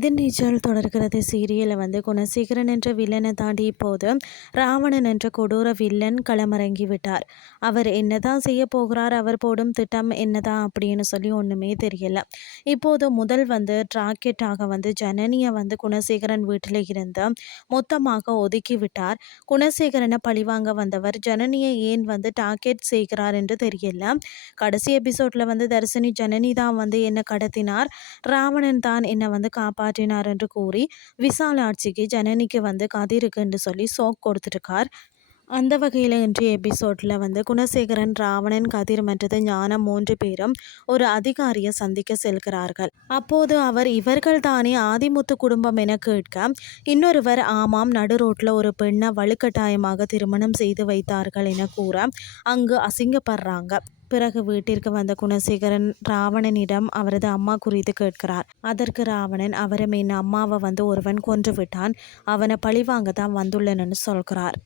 எதிர்நீச்சல் தொடர்கிறது சீரியலை குணசேகரன் என்ற வில்லனை தாண்டி இப்போது ராவணன் என்ற கொடூர வில்லன் களமிறங்கி விட்டார். அவர் என்னதான் செய்ய போகிறார், அவர் போடும் திட்டம் என்னதான் அப்படின்னு சொல்லி ஒன்றுமே தெரியல. இப்போது முதல் டிராக்கெட்டாக ஜனனியை குணசேகரன் வீட்டில் இருந்து மொத்தமாக ஒதுக்கி விட்டார். குணசேகரனை பழிவாங்க வந்தவர் ஜனனியை ஏன் டார்கெட் செய்கிறார் என்று தெரியல. கடைசி எபிசோட்ல தர்சினி ஜனனி தான் என்ன கடத்தினார், ராவணன் தான் என்ன காப்பாற்றினார் என்று கூறி விசாலாட்சிக்கு ஜனனிக்கு கதிருக்கு என்று சொல்லி ஷாக் கொடுத்துருக்கார். அந்த வகையில் இன்றைய எபிசோடில் குணசேகரன், ராவணன், கதிர் மற்றது ஞானம் 3 பேரும் ஒரு அதிகாரியை சந்திக்க செல்கிறார்கள். அப்போது அவர் இவர்கள் தானே ஆதிமுத்து குடும்பம் என கேட்க, இன்னொருவர் ஆமாம், நடு ரோட்டில் ஒரு பெண்ணை வலுக்கட்டாயமாக திருமணம் செய்து வைத்தார்கள் என கூற அங்கு அசிங்கப்படுறாங்க. பிறகு வீட்டிற்கு வந்த குணசேகரன் ராவணனிடம் அவரது அம்மா குறித்து கேட்கிறார். அதற்கு ராவணன், அவரை என் அம்மாவை ஒருவன் கொன்று விட்டான், அவனை பழிவாங்க தான் வந்துள்ளனன்னு சொல்கிறார்.